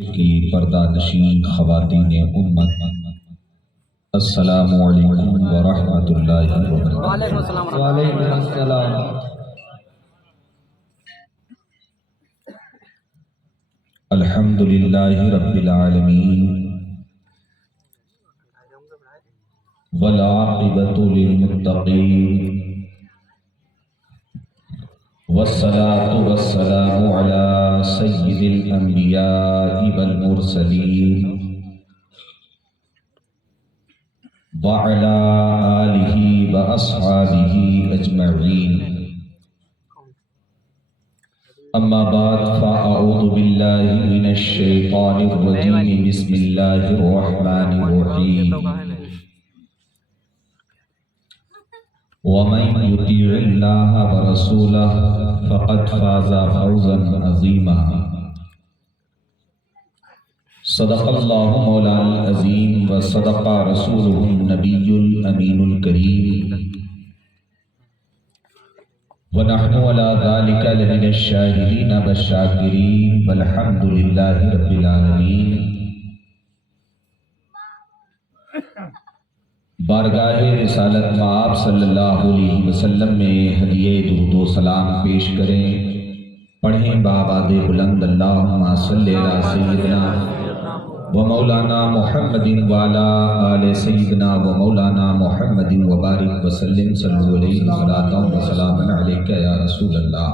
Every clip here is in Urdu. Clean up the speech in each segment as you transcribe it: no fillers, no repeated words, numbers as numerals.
کی پردہ نشین خواتین امت، السلام علیکم ورحمۃ اللہ وبرکاتہ۔ وعلیکم السلام۔ الحمد للہ رب العالمین والعاقبۃ للمتقین والصلاة والسلام علی سید الانبیاء والمرسلین وعلی آلہ واصحابہ اجمعین، اما بعد فاعوذ باللہ من الشیطان الرجیم، بسم اللہ الرحمن الرحیم۔ ومن يطع الله ورسوله فقد فاز فوزا عظيما۔ صدق اللہ مولانا العظیم وصدق رسولہ النبی الامین الکریم، ونحن على ذلك لمن الشاہدین والشاکرین، والحمد للہ رب العالمین۔ بارگاہ رسالت مآب صلی اللہ علیہ وسلم میں ہدیہ درود و سلام پیش کریں، پڑھیں بآباد بلند اللہم صلی علی سیدنا و مولانا محمد وعلی آل سیدنا و مولانا محمد وبارک وسلم، صلی علیہ صلاۃ و سلام علیک یا رسول اللہ،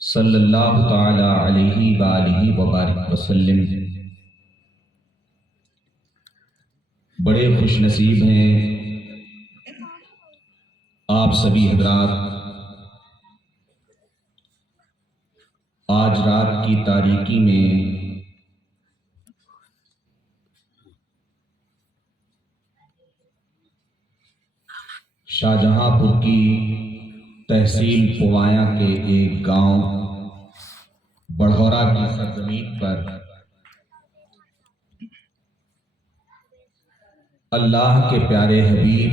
صلی اللہ تعالی علیہ وآلہ وبارک وسلم۔ بڑے خوش نصیب ہیں آپ سبھی حضرات، آج رات کی تاریکی میں شاہجہاں پور کی تحصیل پوایاں کے ایک گاؤں بڑھورا کی سرزمین پر اللہ کے پیارے حبیب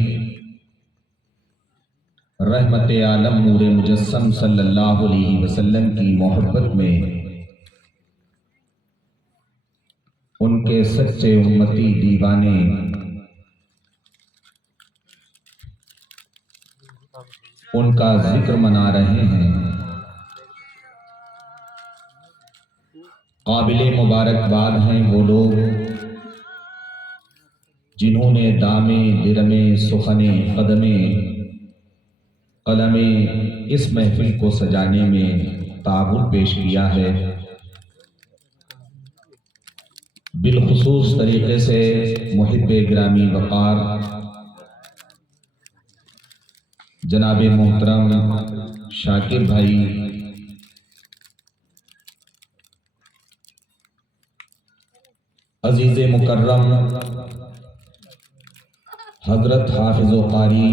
رحمت عالم نور مجسم صلی اللہ علیہ وسلم کی محبت میں ان کے سچے امتی دیوانے ان کا ذکر منا رہے ہیں۔ قابل مبارکباد ہیں وہ لوگ جنہوں نے دامے درمے سخنے قدمے قلمے اس محفل کو سجانے میں تعاون پیش کیا ہے۔ بالخصوص طریقے سے محب گرامی وقار جناب محترم شاکر بھائی، عزیز مکرم حضرت حافظ و قاری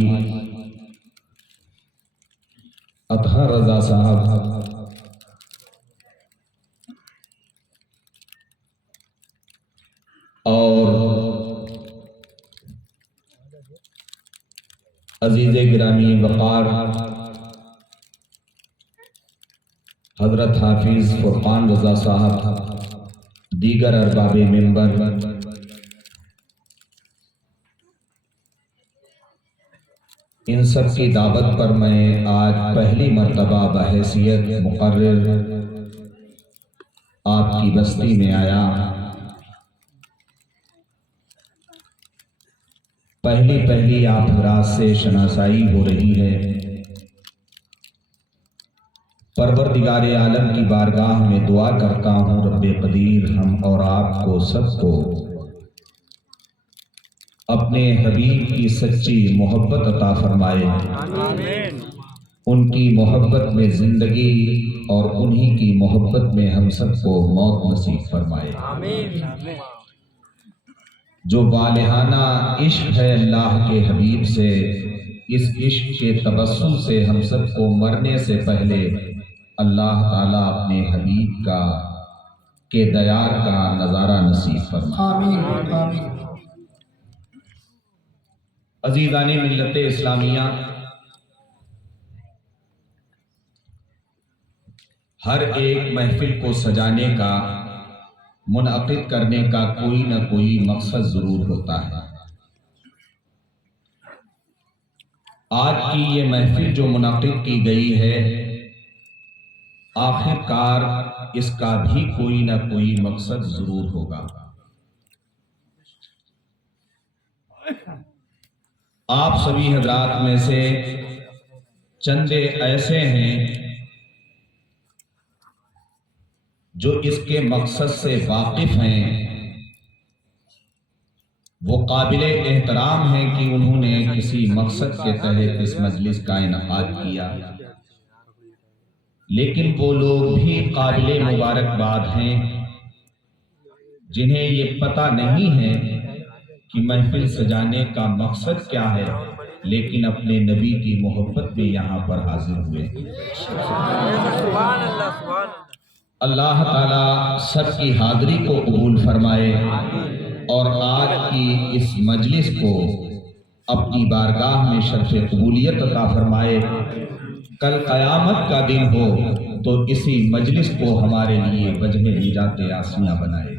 اطہر رضا صاحب، اور عزیز گرامی وقار حضرت حافظ فرقان رضا صاحب، دیگر ارباب منبر، ان سب کی دعوت پر میں آج پہلی مرتبہ بحیثیت مقرر آپ کی بستی میں آیا۔ پہلی آپ حضرات سے شناسائی ہو رہی ہے۔ پروردگار عالم کی بارگاہ میں دعا کرتا ہوں رب قدیر ہم اور آپ کو سب کو اپنے حبیب کی سچی محبت عطا فرمائے، ان کی محبت میں زندگی اور انہی کی محبت میں ہم سب کو موت نصیب فرمائے۔ جو والہانہ عشق ہے اللہ کے حبیب سے، اس عشق کے تبسم سے ہم سب کو مرنے سے پہلے اللہ تعالیٰ اپنے حبیب کا کے دیار کا نظارہ نصیب فرمائے۔ آمین آمین۔ عزیزان ملت اسلامیہ، ہر ایک محفل کو سجانے کا، منعقد کرنے کا کوئی نہ کوئی مقصد ضرور ہوتا ہے۔ آج کی یہ محفل جو منعقد کی گئی ہے، آخر کار اس کا بھی کوئی نہ کوئی مقصد ضرور ہوگا۔ آپ سبھی حضرات میں سے چندے ایسے ہیں جو اس کے مقصد سے واقف ہیں، وہ قابل احترام ہیں کہ انہوں نے کسی مقصد کے تحت اس مجلس کا انعقاد کیا، لیکن وہ لوگ بھی قابل مبارکباد ہیں جنہیں یہ پتہ نہیں ہے کہ محفل سجانے کا مقصد کیا ہے، لیکن اپنے نبی کی محبت میں یہاں پر حاضر ہوئے۔ اللہ تعالیٰ سب کی حاضری کو قبول فرمائے اور آج کی اس مجلس کو اپنی بارگاہ میں شرف قبولیت عطا فرمائے۔ کل قیامت کا دن ہو تو اسی مجلس کو ہمارے لیے وجہ نجات آسیہ بنائے۔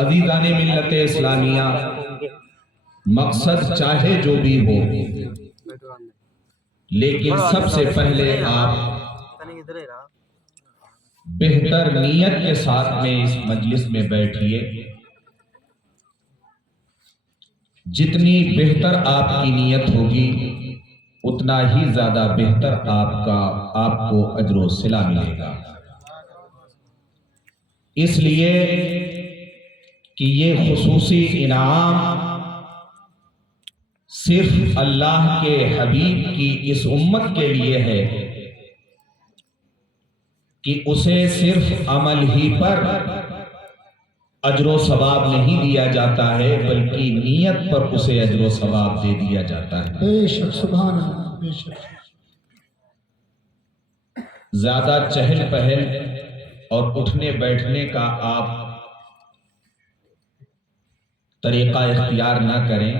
عزیزان ملت اسلامیہ، مقصد چاہے جو بھی ہو، لیکن سب سے پہلے آپ بہتر نیت کے ساتھ میں اس مجلس میں بیٹھیے۔ جتنی بہتر آپ کی نیت ہوگی اتنا ہی زیادہ بہتر آپ کو اجر و صلہ ملے گا، اس لیے کہ یہ خصوصی انعام صرف اللہ کے حبیب کی اس امت کے لیے ہے کہ اسے صرف عمل ہی پر اجر و ثواب نہیں دیا جاتا ہے، بلکہ نیت پر اسے اجر و ثواب دے دیا جاتا ہے۔ بے شک، سبحان اللہ، بے شک۔ زیادہ چہل پہل اور اٹھنے بیٹھنے کا آپ طریقہ اختیار نہ کریں۔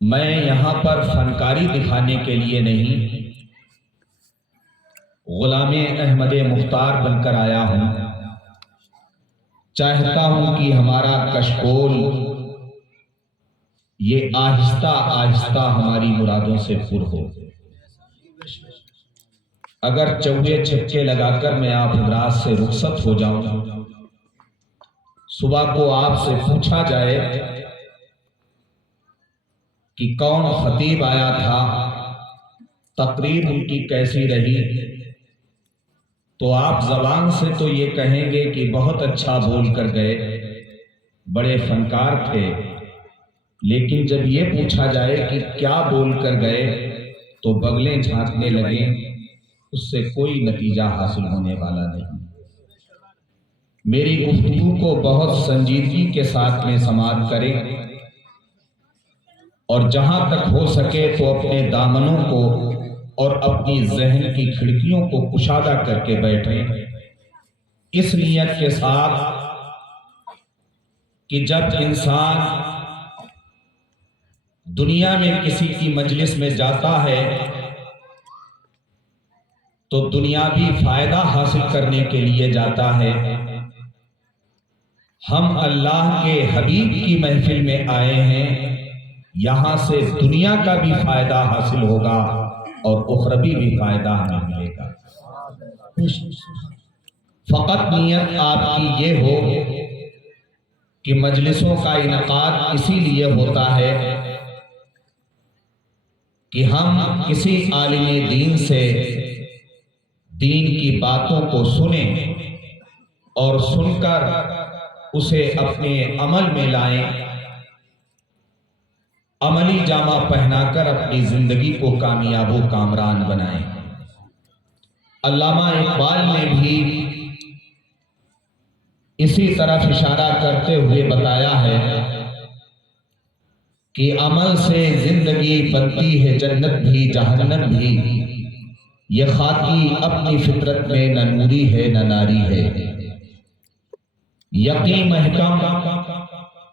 میں یہاں پر فنکاری دکھانے کے لیے نہیں، غلام احمد مختار بن کر آیا ہوں۔ چاہتا ہوں کہ ہمارا کشکول یہ آہستہ آہستہ ہماری مرادوں سے پر ہو۔ اگر چوہے چھکے لگا کر میں آپ حضرات سے رخصت ہو جاؤں، صبح کو آپ سے پوچھا جائے کہ کون خطیب آیا تھا، تقریر ان کی کیسی رہی، تو آپ زبان سے تو یہ کہیں گے کہ بہت اچھا بول کر گئے، بڑے فنکار تھے، لیکن جب یہ پوچھا جائے کہ کیا بول کر گئے تو بغلیں جھانکنے لگیں، اس سے کوئی نتیجہ حاصل ہونے والا نہیں۔ میری گفتگو کو بہت سنجیدگی کے ساتھ میں سماعت کریں اور جہاں تک ہو سکے تو اپنے دامنوں کو اور اپنی ذہن کی کھڑکیوں کو کشادہ کر کے بیٹھیں، اس نیت کے ساتھ کہ جب انسان دنیا میں کسی کی مجلس میں جاتا ہے تو دنیاوی فائدہ حاصل کرنے کے لیے جاتا ہے۔ ہم اللہ کے حبیب کی محفل میں آئے ہیں، یہاں سے دنیا کا بھی فائدہ حاصل ہوگا اور اخروی بھی فائدہ ہمیں ملے گا۔ فقط نیت آپ کی یہ ہو کہ مجلسوں کا انعقاد اسی لیے ہوتا ہے کہ ہم کسی عالم دین سے دین کی باتوں کو سنیں اور سن کر اسے اپنے عمل میں لائیں، عملی جامہ پہنا کر اپنی زندگی کو کامیاب و کامران بنائیں۔ علامہ اقبال نے بھی اسی طرف اشارہ کرتے ہوئے بتایا ہے کہ عمل سے زندگی بنتی ہے جنت بھی جہنم بھی، یہ خاکی اپنی فطرت میں نہ نوری ہے نہ ناری ہے، یقین محکم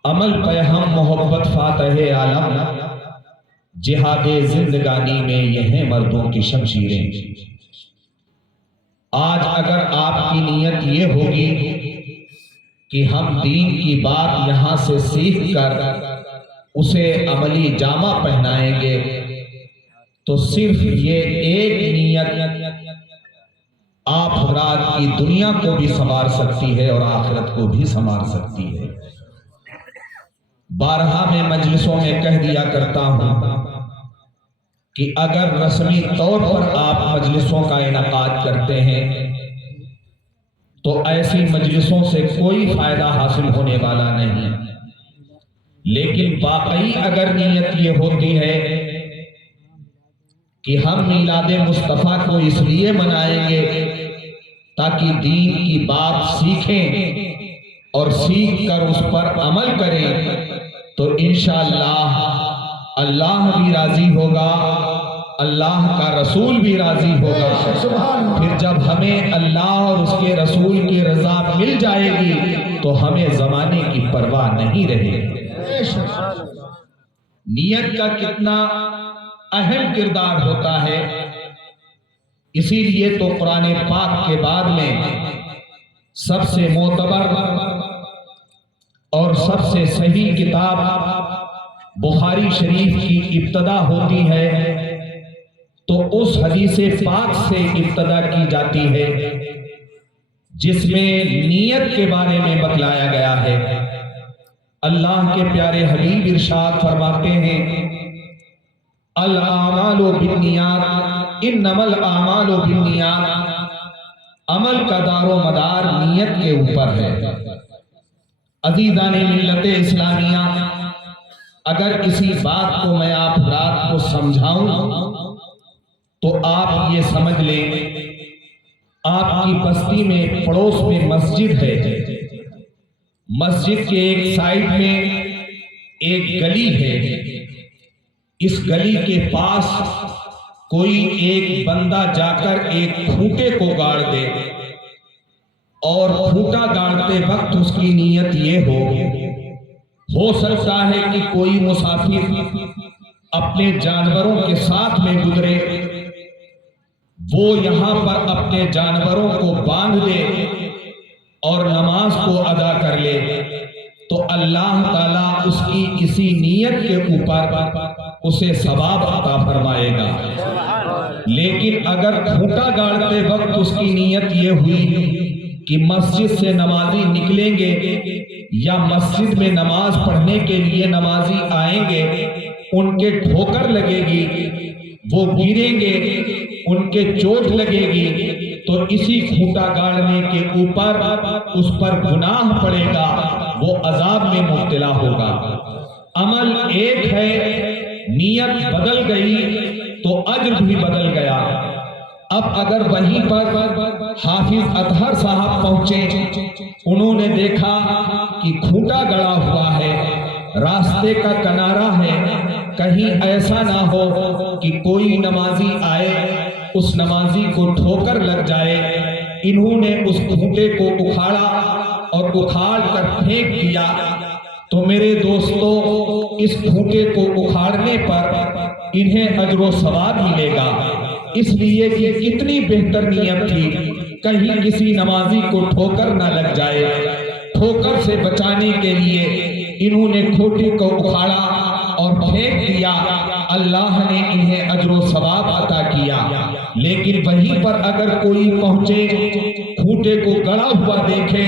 عمل پہ ہم محبت فاتح عالم، جہاد زندگانی میں یہ ہیں مردوں کی شمشیریں۔ آج اگر آپ کی نیت یہ ہوگی کہ ہم دین کی بات یہاں سے سیکھ کر اسے عملی جامہ پہنائیں گے، تو صرف یہ ایک نیت آپ حضرات کی دنیا کو بھی سنوار سکتی ہے اور آخرت کو بھی سنوار سکتی ہے۔ بارہا میں مجلسوں میں کہہ دیا کرتا ہوں کہ اگر رسمی طور پر آپ مجلسوں کا انعقاد کرتے ہیں تو ایسی مجلسوں سے کوئی فائدہ حاصل ہونے والا نہیں، لیکن واقعی اگر نیت یہ ہوتی ہے کہ ہم میلاد مصطفیٰ کو اس لیے منائیں گے تاکہ دین کی بات سیکھیں اور سیکھ کر اس پر عمل کریں، تو انشاءاللہ اللہ بھی راضی ہوگا، اللہ کا رسول بھی راضی ہوگا۔ پھر جب ہمیں اللہ اور اس کے رسول کی رضا مل جائے گی تو ہمیں زمانے کی پرواہ نہیں رہے گی۔ نیت کا کتنا اہم کردار ہوتا ہے، اسی لیے تو قرآن پاک کے بعد میں سب سے معتبر اور سب سے صحیح کتاب بخاری شریف کی ابتدا ہوتی ہے تو اس حدیث پاک سے ابتدا کی جاتی ہے جس میں نیت کے بارے میں بتلایا گیا ہے۔ اللہ کے پیارے حبیب ارشاد فرماتے ہیں، الاعمال بالنیات انما الاعمال بالنیات، عمل کا دار و مدار نیت کے اوپر ہے۔ عزیزان ملت اسلامیہ، اگر کسی بات کو میں آپ رات کو سمجھاؤں تو آپ یہ سمجھ لیں آپ کی بستی میں پڑوس میں مسجد ہے، مسجد کے ایک سائڈ میں ایک گلی ہے، اس گلی کے پاس کوئی ایک بندہ جا کر ایک کھوٹے کو گاڑ دے اور کھوٹا گاڑتے وقت اس کی نیت یہ ہو سکتا ہے کہ کوئی مسافر اپنے جانوروں کے ساتھ میں گزرے، وہ یہاں پر اپنے جانوروں کو باندھ دے اور نماز کو ادا کر لے تو اللہ تعالیٰ اس کی اسی نیت کے اوپر اسے ثواب عطا فرمائے گا۔ لیکن اگر کھوٹا گاڑتے وقت اس کی نیت یہ ہوئی کہ مسجد سے نمازی نکلیں گے یا مسجد میں نماز پڑھنے کے لیے نمازی آئیں گے، ان کے ٹھوکر لگے گی، وہ گریں گے، ان کے چوٹ لگے گی، تو اسی کھوٹا گاڑنے کے اوپر اس پر گناہ پڑے گا، وہ عذاب میں مبتلا ہوگا۔ عمل ایک ہے، نیت بدل گئی تو اجر بھی بدل گیا۔ اب اگر وہیں پر حافظ اطہر صاحب پہنچے، انہوں نے دیکھا کہ کھوٹا گڑا ہوا ہے، راستے کا کنارہ ہے، کہیں ایسا نہ ہو کہ کوئی نمازی آئے اس نمازی کو ٹھوکر لگ جائے۔ انہوں نے اس کھوٹے کو اکھاڑا اور اکھاڑ کر پھینک دیا، تو میرے دوستو اس کھوٹے کو اکھاڑنے پر انہیں اجر و ثواب ملے گا، اس لیے کہ کتنی بہتر نیت تھی، کہیں کسی نمازی کو ٹھوکر نہ لگ جائے۔ ٹھوکر سے بچانے کے لیے انہوں نے کھوٹے کو اکھاڑا اور پھینک دیا، اللہ نے انہیں اجر و ثواب عطا کیا۔ لیکن وہیں پر اگر کوئی پہنچے، کھوٹے کو گڑا ہوا دیکھے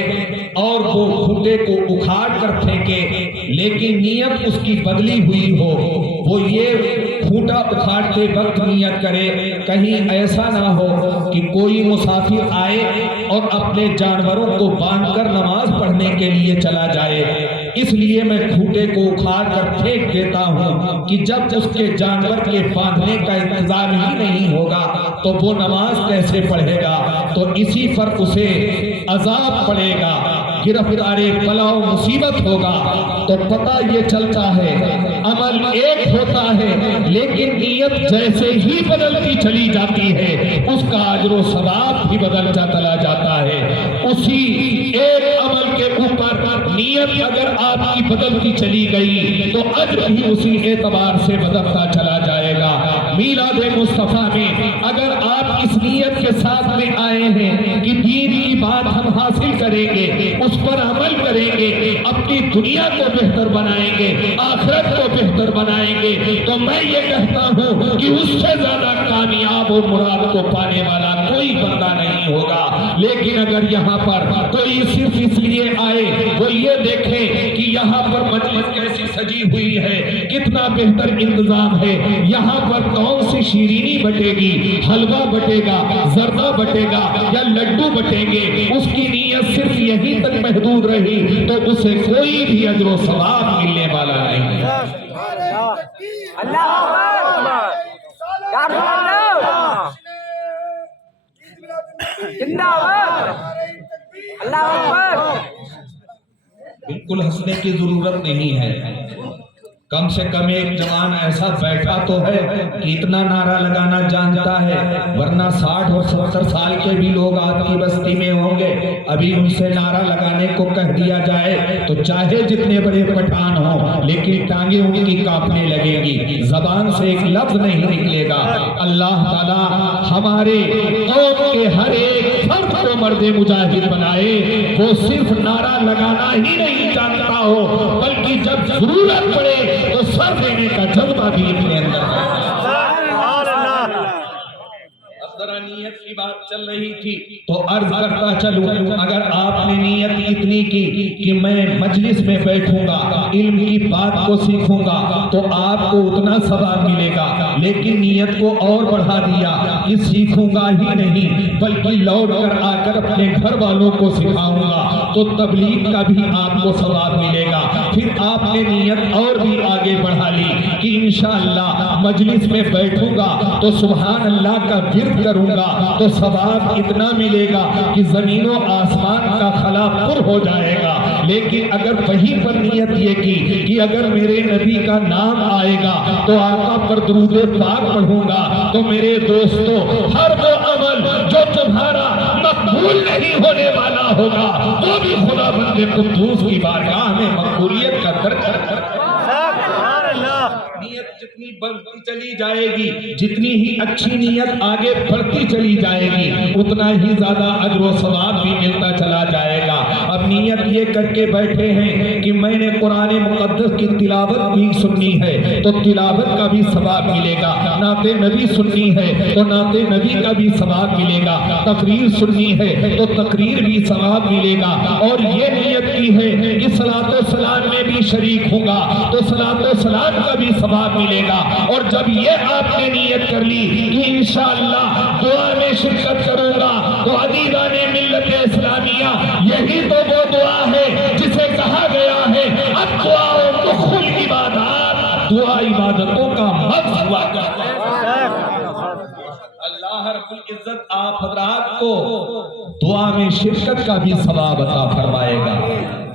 اور وہ کھوٹے کو اکھاڑ کر پھینکے، لیکن نیت اس کی بدلی ہوئی ہو، وہ یہ کھوٹا اکھاڑتے وقت نیت کرے کہیں ایسا نہ ہو کہ کوئی مسافر آئے اور اپنے جانوروں کو باندھ کر نماز پڑھنے کے لیے چلا جائے، اس لیے میں کھوٹے کو اکھاڑ کر پھینک دیتا ہوں کہ جب اس کے جانور کے باندھنے کا انتظام ہی نہیں ہوگا تو وہ نماز کیسے پڑھے گا، تو اسی پر اسے عذاب پڑے گا، گرفتار بلا و مصیبت ہوگا۔ تو پتہ یہ چلتا ہے عمل ایک ہوتا ہے، لیکن نیت جیسے ہی بدلتی چلی جاتی ہے اس کا اجر و ثواب بھی بدلتا چلا جاتا ہے۔ اسی ایک عمل کے اوپر نیت نیت اگر آپ کی بدلتی چلی گئی تو اجر بھی اسی اعتبار سے بدلتا چلا جائے گا۔ میلاد مصطفیٰ میں اگر آپ اس نیت کے ساتھ میں آئے ہیں کہ دین کی بات ہم حاصل کریں گے، اس پر عمل کریں گے، اپنی دنیا کو بہتر بنائیں گے، آخرت کو بہتر بنائیں گے، تو میں یہ کہتا ہوں کہ اس سے زیادہ کامیاب اور مراد کو پانے والا کوئی بندہ نہیں ہوگا۔ لیکن اگر یہاں پر کوئی صرف اس لیے آئے وہ یہ دیکھے کہ یہاں پر مجلس کیسی سجی ہوئی ہے، کتنا بہتر انتظام ہے، یہاں پر کون سی شیرینی بٹے گی، حلوہ بٹے گا، زردہ بٹے گا یا لڈو بٹیں گے، اس کی نیت صرف یہیں تک محدود رہی تو اسے کوئی بھی اجر و ثواب ملنے والا نہیں ہے۔ اللہ اکبر، یا رسول اللہ، زندہ باد، اللہ اکبر۔ بالکل ہنسنے کی ضرورت نہیں ہے، کم سے کم ایک جوان ایسا بیٹھا تو ہے کہ اتنا نعرہ لگانا جانتا ہے، ورنہ 60 اور 70 سال کے بھی لوگ آپ کی بستی میں ہوں گے، ابھی ان سے نعرہ لگانے کو کہہ دیا جائے تو چاہے جتنے بڑے پٹھان ہوں لیکن ٹانگیں ان کی کانپنے لگیں گی، زبان سے ایک لفظ نہیں نکلے گا۔ اللہ تعالی ہمارے قوم کے ہر ایک فرد کو مرد مجاہد بنائے، وہ صرف نعرہ لگانا ہی نہیں جانتا ہو بلکہ جب ضرورت پڑے تو سر دینے کا جذبہ بھی اپنے اندر ہے۔ ذرا نیت کی بات چل رہی تھی تو عرض کرتا چلوں، اگر آپ نے نیت اتنی کی کہ میں مجلس میں بیٹھوں گا، علم کی بات کو سیکھوں گا تو آپ کو اتنا ثواب ملے گا، لیکن نیت کو اور بڑھا دیا کہ سیکھوں گا ہی نہیں بلکہ لوٹ کر آ کر اپنے گھر والوں کو سکھاؤں گا تو تبلیغ کا بھی آپ کو ثواب ملے گا۔ پھر آپ نے نیت اور بھی آگے بڑھا لی کہ انشاءاللہ مجلس میں بیٹھوں گا تو سبحان اللہ کا ورد کروں گا تو ثواب اتنا ملے گا کہ زمین و آسمان کا خلا پر ہو جائے گا۔ لیکن اگر وہیں پر نیت یہ کی کہ اگر میرے نبی کا نام آئے گا تو آقا پر درود پاک پڑھوں گا تو میرے دوستو ہر وہ عمل جو تمہارا مقبول نہیں ہونے والا ہوگا وہ بھی خدا بندے قدوس کی بارگاہ میں مقبولیت کا درجہ رکھتا ہے۔ نیت جتنی بڑھتی چلی جائے گی، جتنی ہی اچھی نیت آگے بڑھتی چلی جائے گی، اتنا ہی زیادہ اجر و ثواب بھی ملتا چلا جائے گا۔ اب نیت یہ کر کے بیٹھے ہیں کہ میں نے قرآن مقدس کی تلاوت بھی سننی ہے تو تلاوت کا بھی ثواب ملے گا، نعت نبی سننی ہے تو نعت نبی کا بھی ثواب ملے گا، تقریر سننی ہے تو تقریر بھی ثواب ملے گا، اور یہ نیت کی ہے کہ صلاۃ و سلام میں بھی شریک ہوں گا تو صلاۃ و سلام کا بھی ثواب ملے گا۔ اور جب یہ آپ نے نیت کر لی کہ انشاءاللہ دعا میں شرکت کروں گا تو عزیزان ملت اسلامیہ یہی تو وہ دعا ہے جسے کہا گیا ہے الدعاء مخ العبادات، دعا عبادتوں کا مغز ہوا کرتا ہے۔ اللہ رب العزت آپ حضرات کو دعا میں شرکت کا بھی ثواب عطا فرمائے گا۔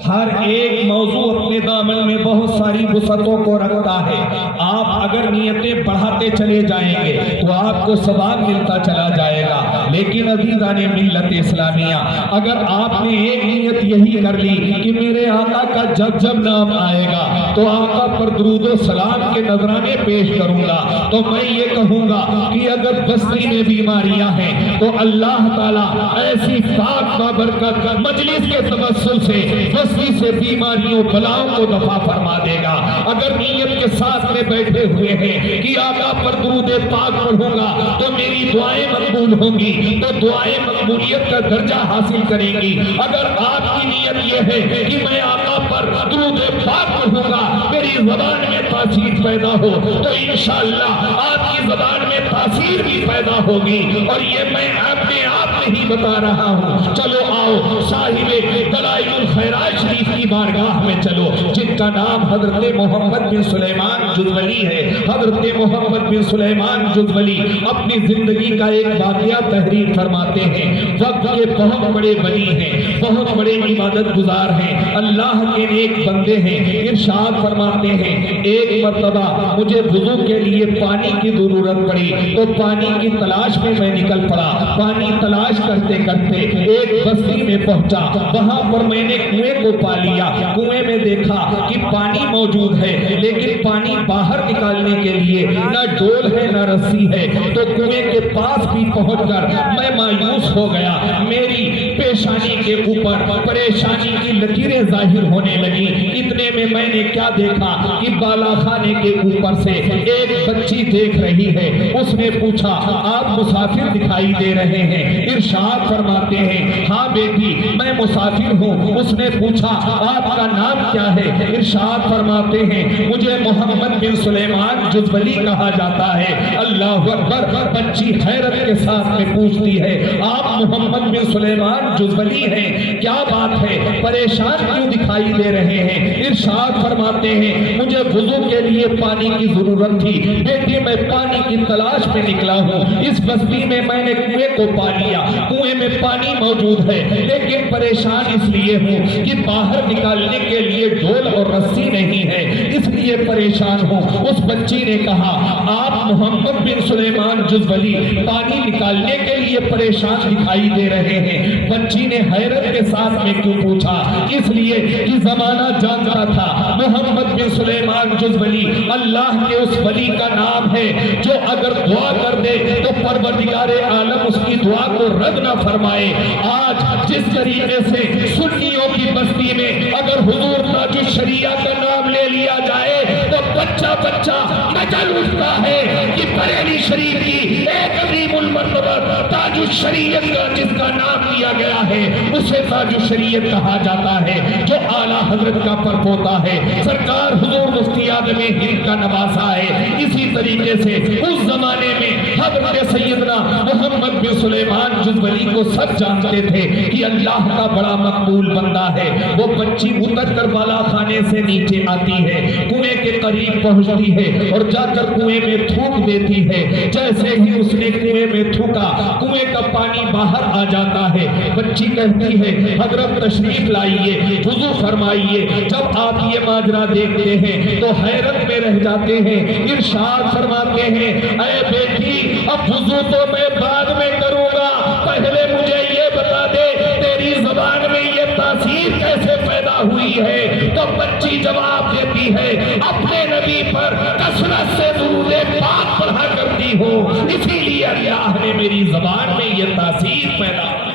ہر ایک موضوع اپنے دامن میں بہت ساری وسعتوں کو رکھتا ہے، آپ اگر نیتیں بڑھاتے چلے جائیں گے تو آپ کو ثواب ملتا چلا جائے گا۔ لیکن عزیزان ملت اسلامیہ اگر آپ نے ایک نیت یہی کر لی کہ میرے آقا کا جب جب نام آئے گا تو آقا پر درود و سلام کے نذرانے پیش کروں گا، تو میں یہ کہوں گا کہ اگر بستی میں بیماریاں ہیں تو اللہ تعالیٰ ایسی پاک بابرکت مجلس کے توسل سے بستی سے بیماریوں بلاؤں کو دفع فرما دے گا۔ اگر نیت کے ساتھ میں بیٹھے ہوئے ہیں کہ آقا پر درود پاک پڑھوں گا تو میری دعائیں مقبول ہوں گی تو دعائیں مقبولیت کا درجہ حاصل کریں گی۔ اگر آپ کی نیت یہ ہے کہ میں آقا پر درود پاک پڑھوں گا میری زبان میں تاثیر پیدا ہو تو انشاءاللہ آپ کی زبان میں تاثیر بھی پیدا ہوگی، اور یہ میں اپنے آپ نہیں بتا رہا ہوں۔ چلو آؤ صاحب دلائل الخیرات شریف کی بارگاہ میں چلو، جن کا نام حضرت محمد بن سلیمان جزولی ہے۔ حضرت محمد بن سلیمان جزولی اپنی زندگی کا ایک واقعہ تحریر فرماتے ہیں۔ وقت کے بہت بڑے ولی ہیں، بہت بڑے عبادت گزار ہیں، اللہ کے نیک بندے ہیں۔ ارشاد فرماتے ہیں ایک مرتبہ مجھے وضو کے لیے پانی کی ضرورت پڑی تو پانی کی تلاش میں نکل پڑا۔ پانی تلاش کرتے کرتے ایک بستی میں پہنچا، وہاں پر میں نے کنویں کو پا لیا، کنویں میں دیکھا کہ پانی موجود ہے لیکن پانی باہر نکالنے کے لیے نہ ڈول ہے نہ رسی ہے، تو کنویں کے پاس بھی پہنچ کر میں مایوس ہو گیا، میری پیشانی کے اوپر پریشانی کی لکیریں ظاہر ہونے لگی۔ اتنے میں میں نے کیا دیکھا کہ بالا خانے کے اوپر سے ایک بچی دیکھ رہی ہے، اس نے پوچھا آپ مسافر دکھائی دے رہے ہیں؟ ارشاد فرماتے ہیں ہاں بیٹی میں مسافر ہوں۔ اس نے پوچھا آپ کا نام کیا ہے؟ ارشاد فرماتے ہیں مجھے محمد بن سلیمان جزولی کہا جاتا ہے۔ اللہ اکبر! بچی حیرت کے ساتھ میں پوچھتی ہے آپ محمد بن سلیمان جزولی ہیں، کیا بات ہے، پریشان کیوں دکھائی دے رہے ہیں؟ ارشاد فرماتے ہیں مجھے وضو کے لیے پانی کی ضرورت تھی بیٹی، میں پانی کی تلاش میں نکلا ہوں، اس بستی میں میں نے کنویں کو پا لیا، کنویں میں پانی موجود ہے لیکن پریشان اس لیے ہوں کہ باہر نکالنے کے لیے ڈول اور رسی نہیں ہے، اس لیے پریشان ہوں۔ اس بچی نے کہا آپ محمد بن سلیمان جزولی پانی نکالنے کے لیے پریشان دکھائی دے رہے ہیں۔ بچی نے حیرت کے ساتھ میں کیوں پوچھا؟ اس لیے کہ زمانہ جانتا تھا محمد بن سلیمان جزولی اللہ کے اس ولی کا نام ہے جو اگر دعا کر دے تو پروردگار عالم اس کی دعا کو رد نہ فرمائے۔ آج جس طریقے سے سنیوں کی بستی میں اگر حضور تاج الشریعہ کا نام لے لیا جائے تو بچہ بچہ مچل اٹھتا ہے کہ بریلی شریف کی ایک عظیم المرتبہ تاج الشریعت کا جس کا نام لیا گیا ہے اسے تاج الشریعت کہا جاتا ہے، جو اعلیٰ حضرت کا پرپوتا ہے، سرکار حضور مفتی اعظم ہند کا نواسا ہے۔ اسی طریقے سے اس زمانے میں حضرت سیدنا محمد بن سلیمان جزولی کو سب جانتے تھے کہ اللہ کا بڑا مقبول بندہ ہے۔ وہ بچی اتر کر بالا خانے سے نیچے آتی ہے، کنویں کے قریب پہنچتی ہے اور جا کر کنویں میں تھوک دیتی ہے۔ جیسے ہی اس نے کنویں میں تھوکا کنویں کا پانی باہر آ جاتا ہے۔ بچی کہتی ہے حضرت تشریف لائیے، وضو فرمائیے۔ جب آپ یہ ماجرا دیکھتے ہیں تو حیرت میں رہ جاتے ہیں۔ ارشاد فرماتے ہیں اے بیٹی اب وضو تو میں بعد میں کروں گا، پہلے مجھے یہ بتا دے تیری زبان میں یہ تاثیر کیسے پیدا ہوئی ہے؟ تو بچی جواب دیتی ہے اپنے نبی پر کثرت سے درود پاک پڑھا کرتی ہو، اسی لیے اللہ نے میری زبان میں یہ تاثیر پیدا کی۔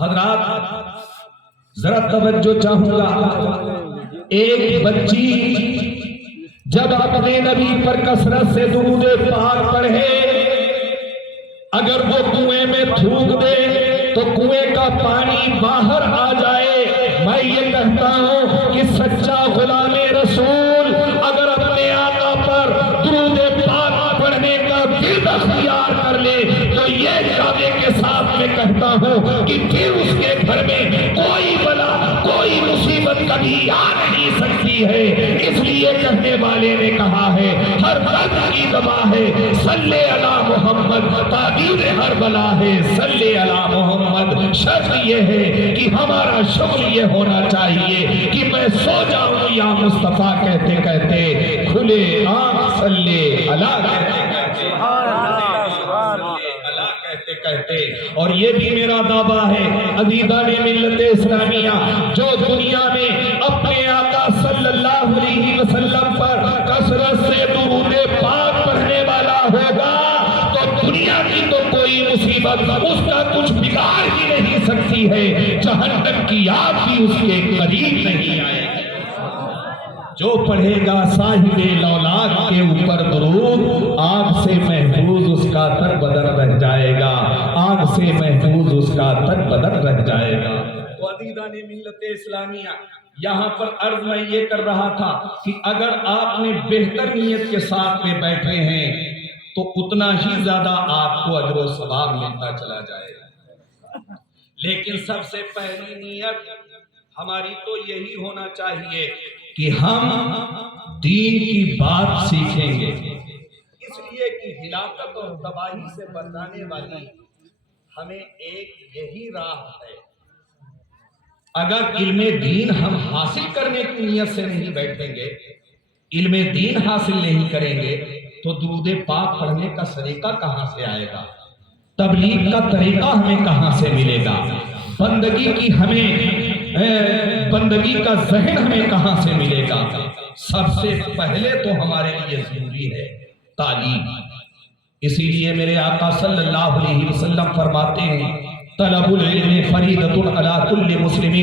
حضرات ذرا توجہ چاہوں گا، ایک بچی جب اپنے نبی پر کثرت سے درود پاک پڑھے، اگر وہ کنویں میں تھوک دے تو کنویں کا پانی باہر آ جائے، میں یہ کہتا ہوں کہ سچا غلام رسول اگر اپنے آقا پر درود پاک پڑھنے کا ورد اختیار کر لے تو یہ دعوے کے ساتھ میں کہتا ہوں کہ پھر اس کے گھر میں کوئی بلا کوئی مصیبت کبھی آ نہیں سکتی ہے۔ اس لیے کہنے والے نے کہا ہے ہر درد کی دوا ہے صلی علی محمد، تعبیر ہر بلا ہے صلی علی محمد۔ شرط یہ ہے کہ ہمارا شکر یہ ہونا چاہیے کہ میں سو جاؤں یا مصطفیٰ کہتے کہتے کھلے آنکھ صلی علی کہتے، اور یہ بھی میرا دعویٰ ہے عزیزان ملت اسلامیہ، جو دنیا میں اپنے آقا صلی اللہ علیہ وسلم پر کثرت سے درود پاک پڑھنے والا ہوگا تو دنیا کی تو کوئی مصیبت اس کا کچھ بگاڑ ہی نہیں سکتی ہے، جہنم کی آگ بھی اس کے قریب نہیں آئے گی۔ جو پڑھے گا صاحب لولاک کے اوپر درود، آگ سے محفوظ اس کا تن بدن رہ جائے گا، آگ سے محفوظ اس کا تن بدن رہ جائے گا۔ تو عزیزان ملت اسلامیہ، یہاں پر عرض میں یہ کر رہا تھا کہ اگر آپ نے بہتر نیت کے ساتھ میں بیٹھے ہیں تو اتنا ہی زیادہ آپ کو اجر و ثواب ملتا چلا جائے گا، لیکن سب سے پہلی نیت ہماری تو یہی ہونا چاہیے کہ ہم دین کی بات سیکھیں گے، کی ہلاکت اور تباہی سے بچانے والی ہمیں ایک یہی راہ ہے۔ اگر علم دین ہم حاصل کرنے کی نیت سے نہیں بیٹھیں گے، علم دین حاصل نہیں کریں گے تو درود پاک پڑھنے کا طریقہ کہاں سے آئے گا؟ تبلیغ کا طریقہ ہمیں کہاں سے ملے گا؟ بندگی کا ذہن ہمیں کہاں سے ملے گا؟ سب سے پہلے تو ہمارے لیے ضروری ہے تعلیم۔ اسی لیے میرے آقا صلی اللہ علیہ وسلم فرماتے ہیں طلب العلم فریضۃ علی کل مسلم،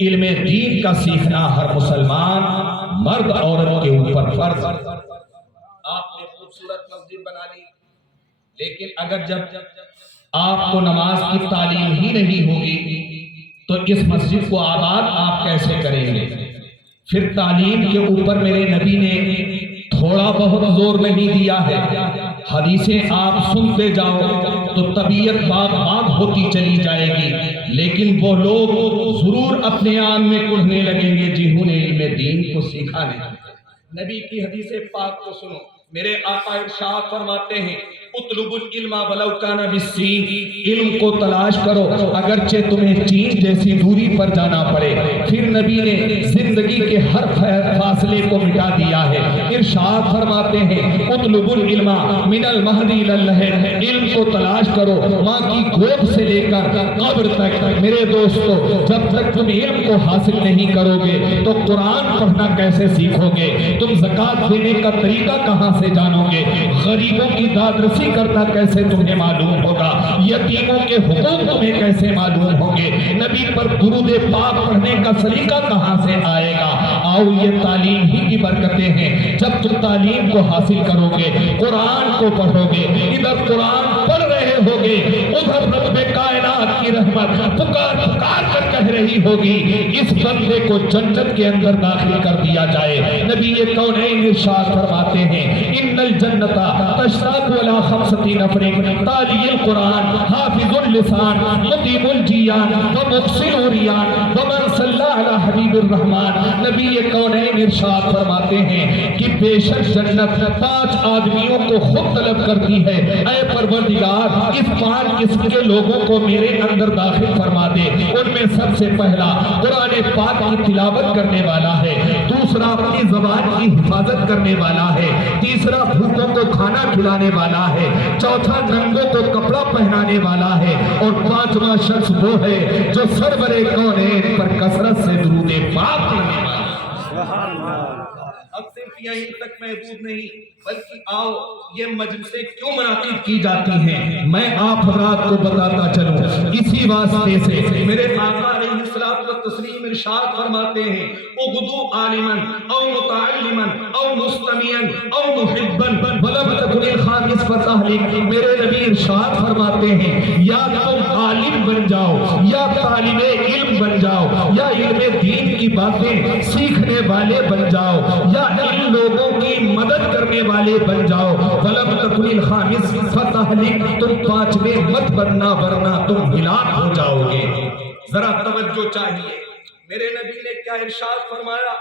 علم دین کا سیکھنا ہر مسلمان مرد عورت کے اوپر فرض۔ آپ نے خوبصورت مسجد بنا لی، لیکن اگر جب آپ کو نماز کی تعلیم ہی نہیں ہوگی تو اس مسجد کو آباد آپ کیسے کریں گے؟ پھر تعلیم کے اوپر میرے نبی نے تھوڑا بہت زور نہیں دیا ہے۔ حدیثیں آپ سنتے جاؤ تو طبیعت باغ باغ ہوتی چلی جائے گی، لیکن وہ لوگ ضرور اپنے آن میں کڑھنے لگیں گے جنہوں نے علم دین کو سیکھا نہیں۔ نبی کی حدیث پاک کو سنو، میرے آقا ارشاد فرماتے ہیں اطلب العلم ولو کان بالسین، علم کو تلاش کرو اگرچہ تمہیں چین جیسی دوری پر جانا پڑے۔ پھر نبی نے زندگی کے ہر فاصلے کو مٹا دیا ہے۔ ارشاد فرماتے ہیں اطلب العلم من المہد الی اللحد، علم کو تلاش کرو ماں کی گود سے لے کر قبر تک۔ میرے دوستو، جب تک تم علم کو حاصل نہیں کرو گے تو قرآن پڑھنا کیسے سیکھو گے؟ تم زکوٰۃ دینے کا طریقہ کہاں سے جانو گے؟ غریبوں کی داد رسی کرنا کیسے تمہیں معلوم ہوگا؟ یتیموں کے حقوق تمہیں کیسے معلوم ہوں گے؟ نبی پر درود پاک پڑھنے کا سلیقہ کہاں سے آئے گا؟ آؤ، یہ تعلیم ہی کی برکتیں ہیں۔ جب تم تعلیم کو حاصل کرو گے، قرآن کو پڑھو گے، ادھر قرآن پڑھ رہے ہوگے، ادھر رب کائنات کی رحمت پکار پکار کر کہہ رہی ہوگی اس بندے کو جنت کے اندر داخل کر دیا جائے۔ نبی کونین ارشاد فرماتے ہیں ان الجنت تشتاق ولا خمسة نفر تالی القرآن حافظ اللسان مقیم الجیان ومقصر الریان ومن صلی علی حبیب الرحمن۔ نبی کونین ارشاد فرماتے ہیں کہ بے شک جنت 5 آدمیوں کو خود طلب کرتی ہے، اے پروردگار اس 5 قسم کے لوگوں کو میرے اندر داخل فرما دے۔ ان میں سب سے پہلا قرآن پاک کی تلاوت کرنے والا ہے، دوسرا اپنی زبان کی حفاظت کرنے والا ہے، تیسرا بھوکوں کو کھانا کھلانے والا ہے، چوتھا ننگوں کو کپڑا پہنانے والا ہے، اور 5واں شخص وہ ہے جو سرور کونین پر کثرت سے درود پاک پڑھنے والا ہے۔ اب صرف یہیں تک محدود نہیں، بلکہ آؤ یہ مجلسیں کیوں منعقد کی جاتی ہیں میں آپ حضرات کو بتاتا چلوں۔ اسی واسطے سے میرے آقا علیہ الصلوۃ والتسلیم ارشاد فرماتے ہیں اغدو عالما او متعلما او مستمعا او محبا ولم تكن الخامس فتهلك۔ میرے نبی ارشاد فرماتے ہیں یا تم عالم بن جاؤ یا طالب علم بن جاؤ یا علم دین کی باتیں سیکھنے والے بن جاؤ یا ان لوگوں کی مدد کرنے والے بن جاؤ۔ ولم تکن الخامس فتهلك، تم 5ویں مت بننا ورنہ تم ہلاک ہو جاؤ گے۔ ذرا توجہ چاہیے، میرے نبی نے کیا ارشاد فرمایا؟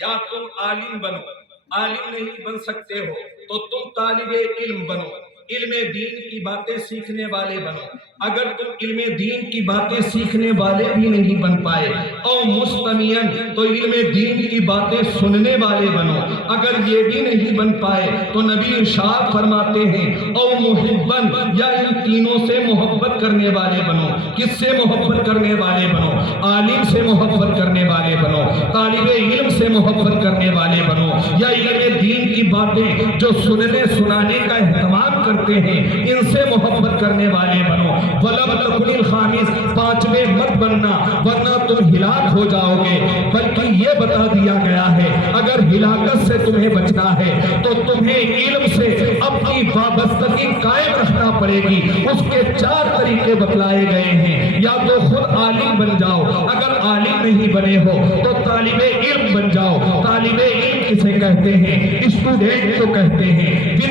یا تم عالم بنو، عالم نہیں بن سکتے ہو تو تم طالب علم بنو، علم دین کی باتیں سیکھنے والے بنو۔ اگر تم علم دین کی باتیں سیکھنے والے بھی نہیں بن پائے او مستمعین تو علم دین کی باتیں سننے والے بنو۔ اگر یہ بھی نہیں بن پائے تو نبی ارشاد فرماتے ہیں او محبن، یا ان تینوں سے محبت کرنے والے بنو۔ کس سے محبت کرنے والے بنو؟ عالم سے محبت کرنے والے بنو، طالب علم سے محبت کرنے والے بنو، یا علم دین کی باتیں جو سننے سنانے کا اہتمام کرتے ہیں ان سے محبت کرنے والے بنو۔ وَلَمْ تَكُنِ الْخَامِسِ، 5ویں مت بننا ورنہ تم ہلاک ہو جاؤ گے۔ بلکہ یہ بتا دیا گیا ہے اگر ہلاکت سے تمہیں بچنا ہے تو تمہیں علم سے اپنی وابستگی قائم رکھنا پڑے گی۔ اس کے 4 طریقے بتلائے گئے ہیں، یا تو خود عالم بن جاؤ، اگر عالم نہیں بنے ہو تو طالب علم بن جاؤ۔ طالب علم کسے کہتے ہیں؟ اسٹوڈنٹ کو کہتے ہیں۔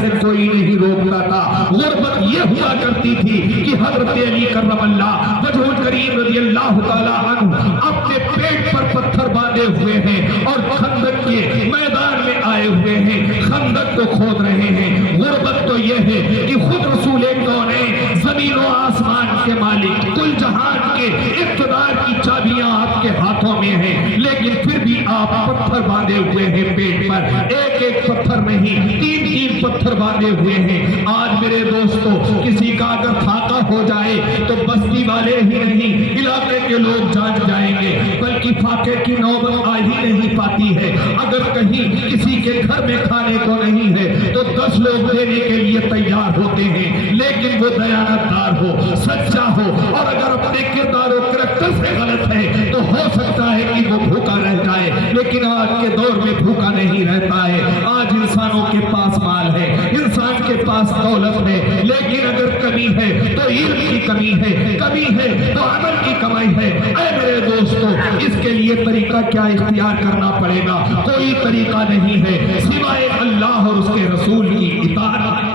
سے کوئی نہیں روکتا تھا۔ غربت یہ ہوا کرتی تھی کہ حضرت علی کرم اللہ وجہ الکریم رضی اللہ تعالیٰ عنہ اپنے پیٹ پر پتھر باندھے ہوئے ہیں اور خندق کے میدان میں آئے ہوئے ہیں، خندق کو کھود رہے ہیں۔ غربت تو یہ ہے کہ خود رسول کونین زمین و آسمان کے مالک کل جہان کے اقتدار کی چابیاں آپ کے ہاتھوں میں ہیں، لیکن پھر بھی آپ پتھر باندھے ہوئے ہیں پیٹ پر، ایک ایک پتھر نہیں 3 پتھر باندھے ہوئے ہیں۔ آج میرے دوستو کسی کا اگر فاقہ ہو جائے تو بستی والے ہی نہیں علاقے کے لوگ جان جائیں گے، بلکہ فاقے کی نوبت آ ہی نہیں پاتی ہے۔ اگر کہیں کسی کے گھر میں کھانے کو نہیں ہے تو 10 لوگ دینے کے لیے تیار ہوتے ہیں، لیکن وہ دیانتدار ہو، سچا ہو، اور اگر اپنے کردار و کریکٹر سے غلط ہے تو ہو سکتا ہے کہ وہ بھوکا رہ جائے، لیکن آج کے دور میں بھوکا نہیں رہتا ہے۔ آج انسانوں کے پاس مال ہے، انسان کے پاس دولت ہے، لیکن اگر کمی ہے تو علم کی کمی ہے، کمی ہے تو عمل کی کمی ہے۔ اے میرے دوستو، اس کے لیے طریقہ کیا اختیار کرنا پڑے گا؟ کوئی طریقہ نہیں ہے سوائے اللہ اور اس کے رسول کی اطاعت۔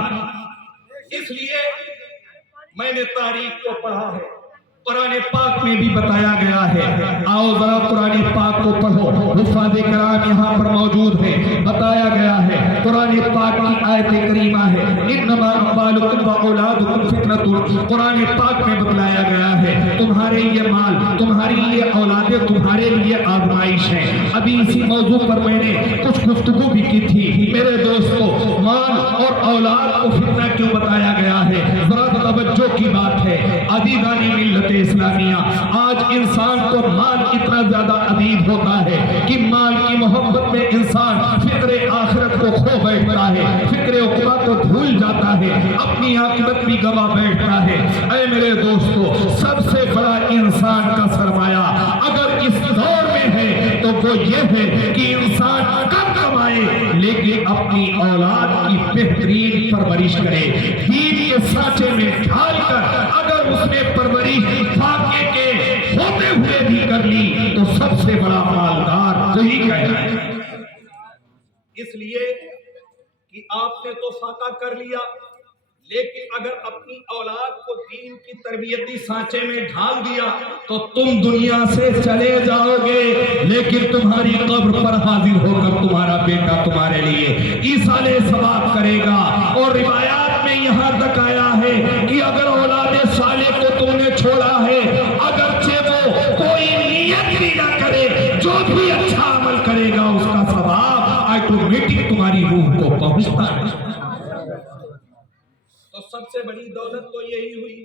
اس لیے میں نے تاریخ کو پڑھا ہے، قرآن پاک میں بھی بتایا گیا ہے۔ آؤ ذرا قرآن پاک کو پڑھو، حفاظ کرام یہاں پر موجود ہیں، بتایا گیا ہے۔ قرآن پاک کی آیت کریمہ ہے انما اموالکم واولادکم فتنۃ، قرآن پاک میں بتلایا گیا ہے تمہارے یہ مال، تمہاری یہ اولادیں تمہارے لیے آزمائش ہیں۔ ابھی اسی موضوع پر میں نے کچھ گفتگو بھی کی تھی۔ میرے دوستو، مال اور اولاد کو فتنہ کیوں بتایا گیا ہے؟ ذرا توجہ کی بات ہے۔ عزیزان ملت اسلامیہ، آج انسان کو مال اتنا زیادہ عزیز ہوتا ہے کہ مال کی محبت میں انسان فکر آخرت کو کھو بیٹھتا ہے، فکر عقبہ کو بھول جاتا ہے، اپنی عاقبت بھی گوا بیٹھتا ہے۔ اے میرے دوستو، سب سے بڑا انسان کا سرمایہ اگر اس دور میں ہے تو وہ یہ ہے کہ انسان کم کمائے لیکن اپنی اولاد کی بہترین پرورش کرے، دین کے سانچے میں ڈھال کر اگر اس نے پرورش فاقے کے ہوتے ہوئے بھی کر لی تو سب سے بڑا مالدار وہی کہلاتا ہے۔ اس لیے کہ آپ نے تو فاقہ کر لیا، لیکن اگر اپنی اولاد کو دین کی تربیتی سانچے میں ڈھال دیا تو تم دنیا سے چلے جاؤ گے، لیکن تمہاری قبر پر حاضر ہو کر تمہارا بیٹا تمہارے لیے ایصال ثواب کرے گا۔ اور روایات میں یہاں تک آیا ہے کہ اگر اولاد صالح کو تم نے چھوڑا ہے، اگرچہ وہ کوئی نیت بھی نہ کرے، جو بھی اچھا عمل کرے گا اس کا ثواب آٹومیٹک تمہاری روح کو پہنچتا ہے۔ تو سب سے بڑی دولت تو یہی ہوئی،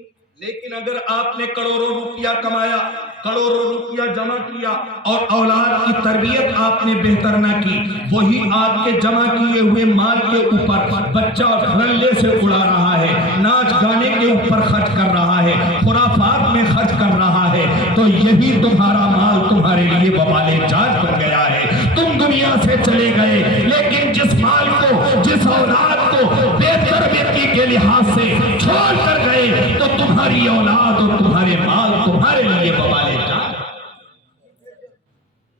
لیکن اگر آپ نے کروڑوں روپیہ کمایا، کروڑوں روپیہ جمع کیا اور اولاد کی تربیت آپ نے بہتر نہ کی، وہی آپ کے جمع کیے ہوئے مال کے اوپر بچہ رلے سے اڑا رہا ہے، ناچ گانے کے اوپر خرچ کر رہا ہے، خرافات میں خرچ کر رہا ہے، تو یہی تمہارا مال تمہارے لیے وبال جان بن گیا ہے۔ تم دنیا سے چلے گئے، لیکن جس مال کو، جس اولاد کو بے تربیتی کے لحاظ سے چھوڑ کر گئے تو تمہاری اولاد اور تمہارے مال تمہارے لیے وبال جان۔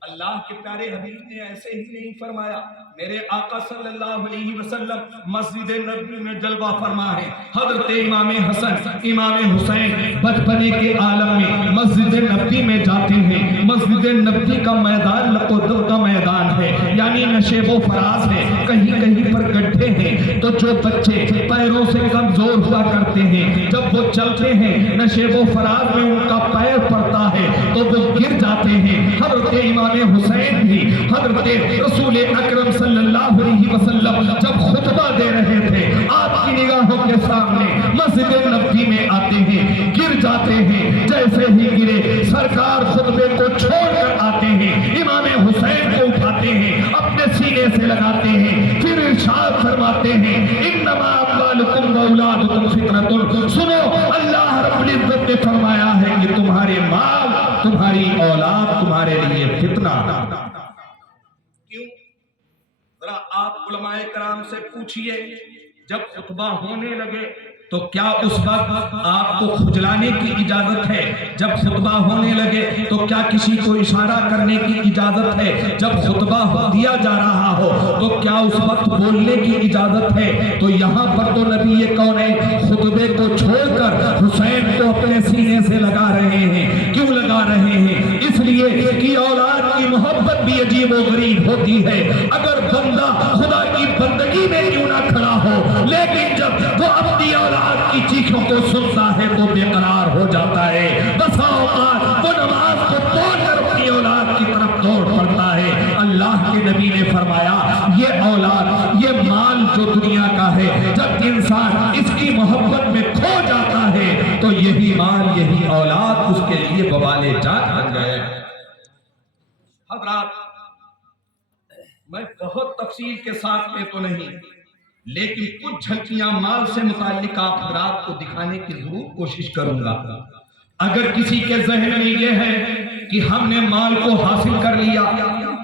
اللہ کے پیارے حبیب نے ایسے ہی نہیں فرمایا، میرے آقا صلی اللہ علیہ وسلم مسجد نبوی میں جلوہ فرما ہے۔ حضرت امام حسن، امام حسین بچپنے کے عالم میں مسجد نبوی میں جاتے ہیں۔ مسجد نبوی کا میدان لقدر کا میدان ہے، یعنی نشیب و فراز ہے، کہیں کہیں پر گڈھے ہیں، تو جو بچے پیروں سے کمزور ہوا کرتے ہیں جب وہ چلتے ہیں نشیب و فراز میں ان کا پیر پڑتا ہے تو وہ گر جاتے ہیں۔ حضرت امام حسین بھی حضرت رسول اکرم صلی اللہ علیہ وسلم جب خطبہ دے رہے تھے آپ کی نگاہوں کے سامنے مسجد نبوی میں آتے ہیں، گر جاتے ہیں۔ جیسے ہی گرے سرکار خطبے کو چھوڑ کر آتے ہیں، امام حسین کو اٹھاتے ہیں، اپنے سینے سے لگاتے ہیں، پھر ارشاد فرماتے ہیں انما اموالکم واولادکم فتنۃ۔ سنو، اللہ رب العزت نے فرمایا ہے کہ تمہارے مال، تمہاری اولاد تمہارے لیے فتنہ۔ کیوں؟ ذرا آپ علماء کرام سے پوچھئے، جب خطبہ ہونے لگے تو کیا اس وقت آپ کو کھجلانے کی اجازت ہے؟ جب خطبہ ہونے لگے تو کیا کسی کو اشارہ کرنے کی اجازت ہے؟ جب خطبہ دیا جا رہا ہو تو کیا اس وقت بولنے کی اجازت ہے؟ تو یہاں پر تو نبی کونین خطبے کو چھوڑ کر حسین کو اپنے سینے سے لگا رہے ہیں۔ کیوں لگا رہے ہیں؟ اس لیے کہ اولاد کی محبت بھی عجیب و غریب ہوتی ہے۔ اگر بندہ خدا کی بندگی میں کیوں نہ کھڑا ہو، لیکن جب وہ اپنی اولاد کی چیخوں کو سنتا ہے تو بے قرار ہو جاتا ہے۔ بسا اوقات وہ نماز کو توڑ کر اپنی اولاد کی طرف دوڑ پڑتا ہے۔ اللہ کے نبی نے فرمایا یہ اولاد، یہ مال جو دنیا کا ہے، جب انسان اس کی محبت میں کھو جاتا ہے تو یہی مال، یہی اولاد اس کے لیے وبال جان بن گئے۔ حضرات، میں بہت تفصیل کے ساتھ میں تو نہیں، لیکن کچھ جھلکیاں مال سے متعلق آپ حضرات کو دکھانے کی ضرور کوشش کروں گا۔ اگر کسی کے ذہن میں یہ ہے کہ ہم نے مال کو حاصل کر لیا،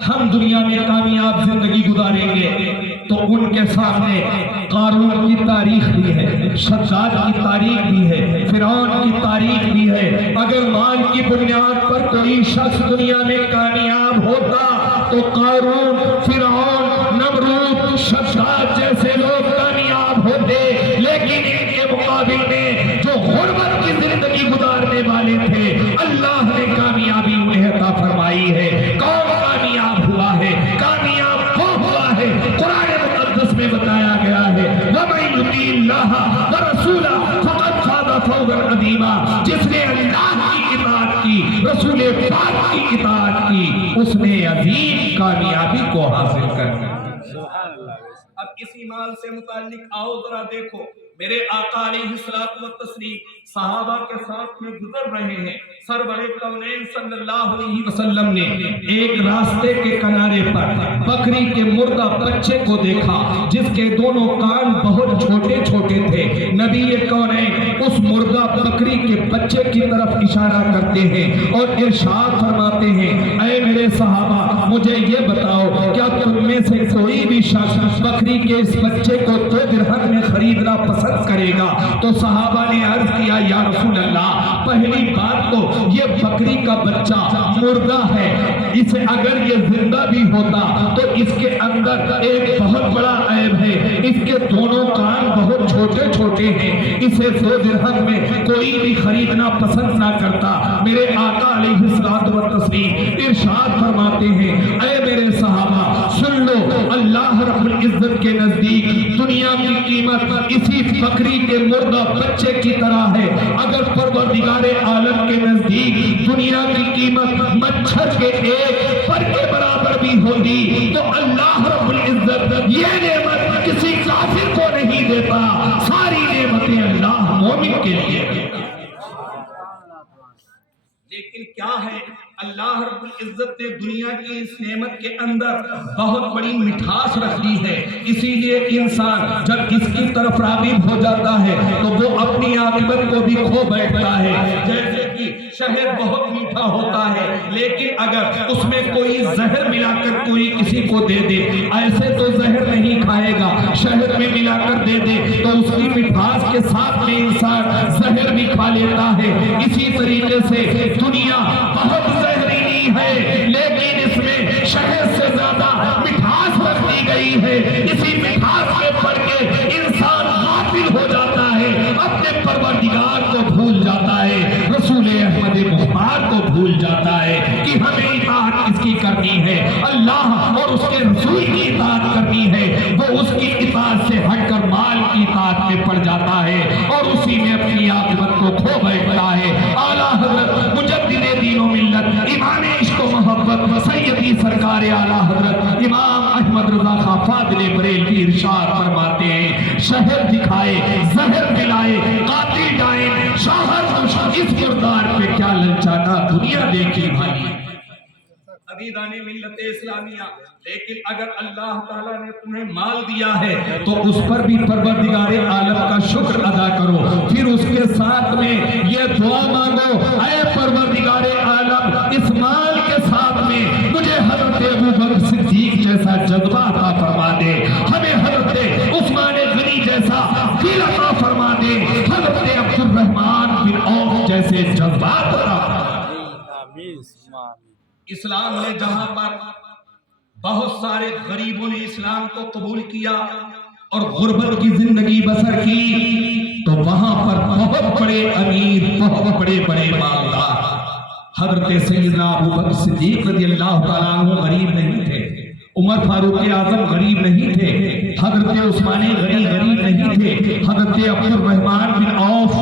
ہم دنیا میں کامیاب زندگی گزاریں گے، تو ان کے سامنے قارون کی تاریخ بھی ہے، شداد کی تاریخ بھی ہے، فرعون کی تاریخ بھی ہے۔ اگر مال کی بنیاد پر کوئی شخص دنیا میں کامیاب ہوتا تو قارون، فرعون، نمرود، شداد جیسے لوگ کامیاب ہوتے، لیکن ان کے مقابل میں جو غربت کی زندگی گزارنے والے تھے، اللہ نے کامیابی انہیں عطا فرمائی ہے۔ کون کامیاب ہوا ہے؟ کامیاب وہ ہوا ہے، قرآن مقدس میں بتایا گیا ہے، وَمَن يُطِعِ اللَّهَ وَرَسُولَهُ فَقَدْ فَازَ فَوْزًا عَظِيمًا۔ جس نے اللہ کی اطاعت کی، رسول پاک کی اطاعت کی، اس نے عظیم کامیابی کو حاصل کر لیا۔ اب اسی مال سے متعلق آؤ ذرا دیکھو، میرے آقا علیہ الصلوۃ والتسلیم صحابہ کے ساتھ میں گزر رہے ہیں۔ سرور کونین صلی اللہ علیہ وسلم نے ایک راستے کے کنارے پر بکری کے مردہ بچے کو دیکھا جس کے دونوں کان بہت چھوٹے چھوٹے تھے۔ نبی کونین اس مردہ بکری کے بچے کی طرف اشارہ کرتے ہیں اور ارشاد فرماتے ہیں، اے میرے صحابہ، مجھے یہ بتاؤ کیا تم میں سے کوئی بھی شخص بکری کے اس بچے کو 2 درہم میں خریدنا پسند کرے گا؟ تو صحابہ نے عرض کیا، یا رسول اللہ، پہلی بات تو یہ بکری کا بچہ مردہ ہے، اسے اگر یہ زندہ بھی ہوتا تو اس کے اندر ایک بہت بڑا عیب ہے، اس کے دونوں کان بہت چھوٹے چھوٹے ہیں، اسے 2 درہم میں کوئی بھی خریدنا پسند نہ کرتا۔ میرے آقا علیہ الصلوۃ والتسلیم ارشاد فرماتے ہیں، اے میرے صحابہ سن لو، اللہ رب العزت کے نزدیک دنیا کی قیمت اسی بکری کے مردہ بچے کی طرح ہے۔ اگر پروردگار عالم کے نزدیک دنیا کی قیمت مچھر کے ایک پر کے برابر بھی ہوتی تو اللہ رب العزت یہ نعمت کسی کافر کو نہیں دیتا، ساری نعمتیں اللہ مومن کے لیے دیتا۔ لیکن کیا ہے، اللہ رب العزت نے دنیا کی اس نعمت کے اندر بہت بڑی مٹھاس رکھ دی ہے، اسی لیے انسان جب اس کی طرف راغب ہو جاتا ہے تو وہ اپنی عاقبت کو بھی کھو بیٹھتا ہے۔ جیسے کہ شہد بہت میٹھا ہوتا ہے، لیکن اگر اس میں کوئی زہر ملا کر کوئی کسی کو دے دے، ایسے تو زہر نہیں کھائے گا، شہد میں ملا کر دے دے تو اس کی مٹھاس کے ساتھ میں انسان زہر بھی کھا لیتا ہے۔ اسی طریقے سے دنیا بہت زہریلی ہے، لیکن اس میں شہد سے زیادہ مٹھاس رکھ دی گئی ہے۔ اسی مٹھاس میں پڑ کے انسان غافل ہو جاتا ہے، اپنے پروردگار کو بھول جاتا ہے، رسول احمد مختار کو بھول جاتا ہے کہ ہمیں اطاعت کس کی کرنی ہے، اللہ اور اس کے رسول کی اطاعت کرنی ہے۔ وہ اس کی اطاعت سے ہٹ کر مال کی اطاعت میں پڑ جاتا ہے اور اسی میں اپنی عاقبت کو کھو بیٹھتا ہے۔ اعلیٰ حضرت مجدد دین و ملت، امام عشق و محبت، سیدی سرکار اعلیٰ حضرت امام احمد رضا خان فاضل بریلوی ارشاد فرماتے ہیں، شہر دکھائے، زہر ملائے، قاتل ڈائیں، شوہر اس کردار پہ کیا للچانا دنیا دیکھی بھائی۔ عزیزان ملت اسلامیہ، لیکن اگر اللہ تعالیٰ نے تمہیں مال دیا ہے تو اس پر بھی پروردگار عالم کا شکر ادا کرو، پھر اس کے ساتھ میں یہ دعا مانگو، اے پروردگار عالم اس مال کے ساتھ میں مجھے حضرت ابوبکر صدیق جیسا جذبہ عطا فرما دے، ہمیں حضرت عثمان غنی جیسا دل عطا فرما دے، حضرت عبد الرحمن بن عوف جیسے جذبات عطا اسلام نے جہاں پر بہت سارے غریبوں نے اسلام کو قبول کیا اور غربت کی زندگی بسر کی، تو وہاں پر بہت بڑے امیر، بہت بڑے بڑے مالدار، حضرت سیدنا ابوبکر صدیق رضی اللہ تعالیٰ عنہ غریب نہیں تھے، عمر فاروق اعظم غریب نہیں تھے، حضرت عثمان غنی غریب نہیں تھے، حضرت عبد الرحمن بن عوف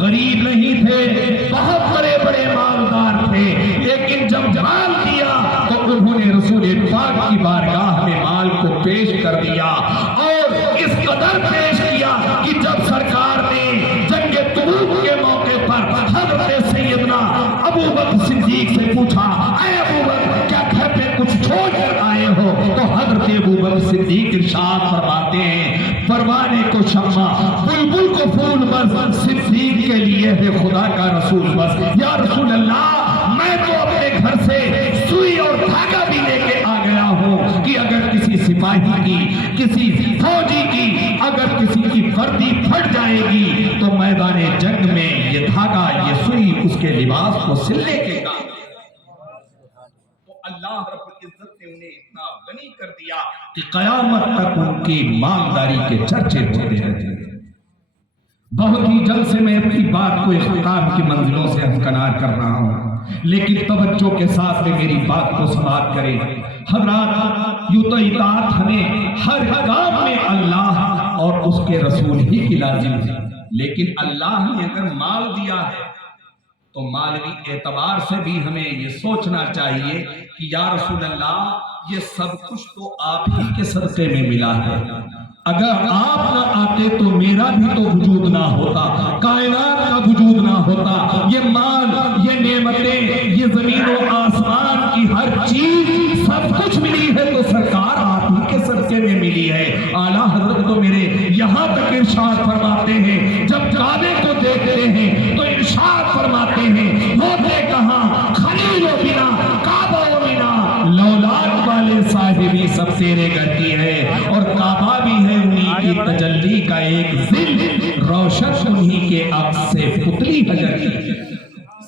غریب نہیں تھے، بہت بڑے بڑے مالدار تھے، لیکن جب مال دیا تو انہوں نے رسول پاک کی بارگاہ میں مال کو پیش کر دیا، اور اس قدر پیش کیا کہ جب سرکار نے جنگ تبوک کے موقع پر حضرت سیدنا ابوبکر صدیق سے پوچھا، اے ابوبکر کیا گھر پہ کچھ چھوڑ کر آئے ہو؟ تو حضرت ابوبکر صدیق ارشاد فرماتے ہیں، پروانے کو شمع، بلبل کو پھول بس، صدیق کے لیے ہے خدا کا رسول بس۔ یا رسول اللہ، میں تو اپنے گھر سے سوئی اور دھاگا بھی لے کے آ گیا ہوں کہ اگر کسی سپاہی کی، کسی فوجی کی اگر کسی کی وردی پھٹ جائے گی تو میدان جنگ میں یہ دھاگا، یہ سوئی اس کے لباس کو سلنے کے کام۔ تو اللہ رب العزت نے انہیں اتنا غنی کر دیا کہ قیامت تک ان کی مالداری کے چرچے ہوتے رہتے۔ بہت ہی جلد سے میں اپنی بات کو اختتام کی منزلوں سے ہمکنار کر رہا ہوں، لیکن توجہ کے ساتھ میں میری بات کو سماعت کریں۔ حضرات، یوں تو اطاعت ہمیں ہر کام میں اللہ اور اس کے رسول ہی کی لازم ہے، لیکن اللہ نے اگر مال دیا ہے تو مالوی اعتبار سے بھی ہمیں یہ سوچنا چاہیے کہ یا رسول اللہ، یہ سب کچھ تو آپ ہی کے صدقے میں ملا ہے، اگر آپ نہ آتے تو میرا بھی تو وجود نہ ہوتا، کائنات کا وجود نہ ہوتا، یہ مال، یہ نعمتیں، یہ زمین و آسمان کی ہر چیز سب کچھ ملی ہے تو سرکار آپ ہی کے صدقے میں ملی ہے۔ اعلیٰ حضرت تو میرے یہاں تک ارشاد فرماتے ہیں، جب کعبے کو دیکھتے ہیں تو ارشاد فرماتے ہیں، ہوتے کہاں خلیل و بنا، کعبہ و بنا، لولاد والے صاحبی سب تیرے گھر کی ہے، اور کعبہ بھی ہے انہی کی تجلی کا ایک ذل، روشن انہی کے عکس سے پتلی حجر کی۔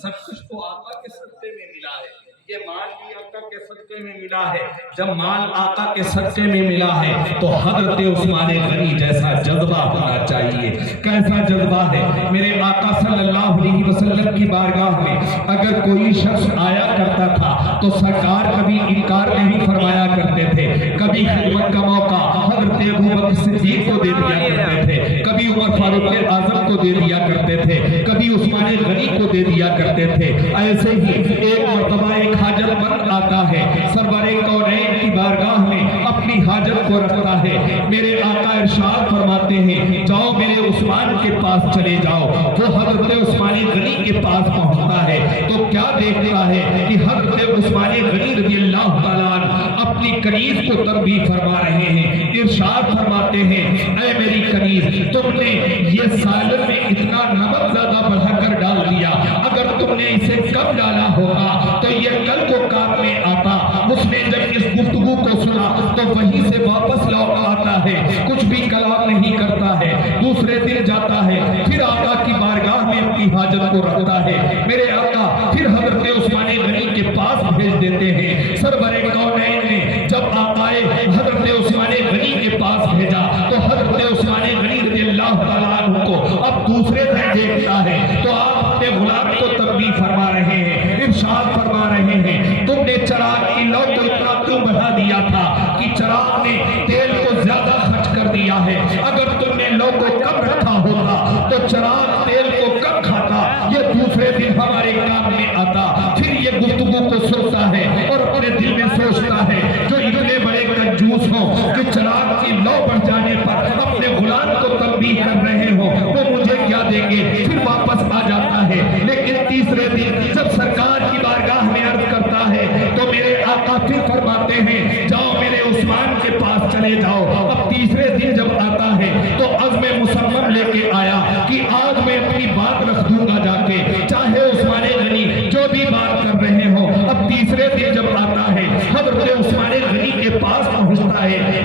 سب کچھ تو آقا کے صدقے میں ملا ہے، یہ مال بھی آقا کے صدقے میں ملا ہے۔ جب مال آقا کے صدقے میں ملا ہے تو حضرت عثمان غنی جیسا جذبہ ہونا چاہیے۔ کیسا جذبہ ہے؟ میرے آقا صلی اللہ علیہ وسلم کی بارگاہ میں اگر کوئی شخص آیا کرتا تھا تو سرکار کبھی انکار نہیں فرمایا کرتے تھے، کبھی خدمت کا موقع حضرت ابوبکر صدیق کو دے دیا کرتے تھے، کبھی عمر فاروق اعظم کو دے دیا کرتے تھے، کبھی عثمان غنی کو دے دیا کرتے تھے۔ ایسے ہی ایک مرتبہ ایک حاجت مند آتا ہے، سرور کونین کی بارگاہ میں اپنی حاجت کو رکھتا ہے، میرے آقا ارشاد فرماتے ہیں، جاؤ میرے عثمان کے پاس چلے جاؤ۔ وہ حضرت عثمان غنی کے پاس پہنچتا ہے تو کیا دیکھتا ہے کہ حضرت عثمان غنی رضی اللہ تعالیٰ عنہ اپنی کنیز کو تربیت فرما رہے ہیں۔ ارشاد فرماتے ہیں، اے میری کنیز، تم نے یہ سالن میں اتنا نمک زیادہ بڑھا کر ڈال دیا، اگر تم نے اسے کم ڈالا ہوگا تو یہ کل کو کام میں آتا۔ اس نے جب اس گفتگو کو سنا تو وہیں سے واپس لوٹ آتا ہے، کچھ بھی کلام نہیں کرتا ہے، دوسرے دن جاتا ہے، پھر آقا کی بارگاہ میں اپنی حاجت کو رکھتا ہے۔ میرے آقا پھر حضرت عثمان غنی کے پاس بھیج دیتے ہیں۔ سرور کونین نے جب آقا حضرت عثمان غنی کے پاس بھیجا تو حضرت عثمان غنی رضی اللہ تعالیٰ عنہ کو اب دوسرے دن دیکھتا ہے تو آپ اپنے غلام کو تربیت فرما رہے ہیں، ارشاد فرما رہے ہیں، تم نے چراغ کی لو کو اتنا کیوں بڑھا دیا تھا کہ چراغ نے تیل کو زیادہ خرچ کر دیا ہے، اگر تم نے لو کو کم رکھا ہوتا تو چراغ تیل کو کم کھاتا، یہ دوسرے دن ہمارے کام میں آتا۔ پھر یہ گفتگو کو سنتا ہے اور اپنے دل میں سوچتا ہے، جو اتنے بڑے کنجوس ہوں کہ چراغ کی لو بڑھ جانے پر اپنے غلام کو تنبیہ کر رہے ہوں، وہ مجھے کیا دیں گے؟ پھر واپس آ جاتا ہے۔ لیکن تیسرے دن جب سرکار کی بارگاہ میں عرض کرتا ہے تو میرے آقا پھر فرماتے ہیں، جاؤ میرے عثمان کے پاس چلے جاؤ۔ اب تیسرے دن جب آتا ہے تو عزم مصمم لے کے آیا کہ آج میں اپنی بات رکھ دوں گا جا کے، چاہے عثمان غنی جو بھی بات کر رہے ہوں۔ اب تیسرے دن جب آتا ہے، حضرت عثمان غنی کے پاس پہنچتا ہے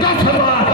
10,000,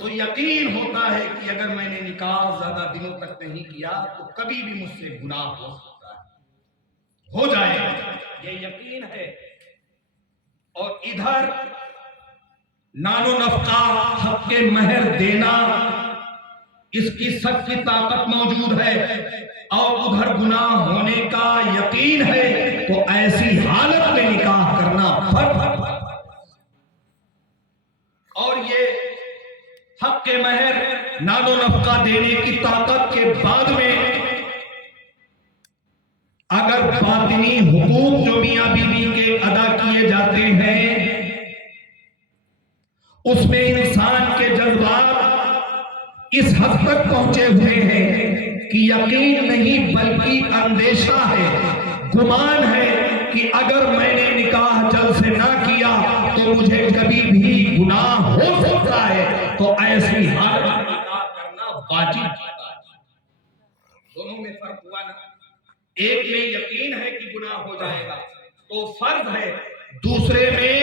تو یقین ہوتا ہے کہ اگر میں نے نکاح زیادہ دنوں تک نہیں کیا تو کبھی بھی مجھ سے گناہ ہو سکتا ہے، ہو جائے گا، یہ یقین ہے۔ اور ادھر نان و نفقہ حق کے مہر دینا، اس کی سب کی طاقت موجود ہے، اور ادھر گناہ ہونے کا یقین ہے، تو ایسی حالت میں نکاح کرنا فرض ہے۔ اور یہ حق کے مہر نان و نفقہ دینے کی طاقت کے بعد میں اگر باطنی حقوق جو میاں بیوی کے ادا کیے جاتے ہیں، اس میں انسان کے جذبات اس حد تک پہنچے ہوئے ہیں کہ یقین نہیں بلکہ اندیشہ ہے، گمان ہے کہ اگر میں نے نکاح جلد سے نہ کیا تو مجھے کبھی بھی گناہ ہو سکتا ہے، تو ایسی حالت میں نکاح کرنا واجب ہوتا ہے۔ دونوں میں فرق ہوا نا، ایک میں یقین ہے کہ گناہ ہو جائے گا تو فرض ہے، دوسرے میں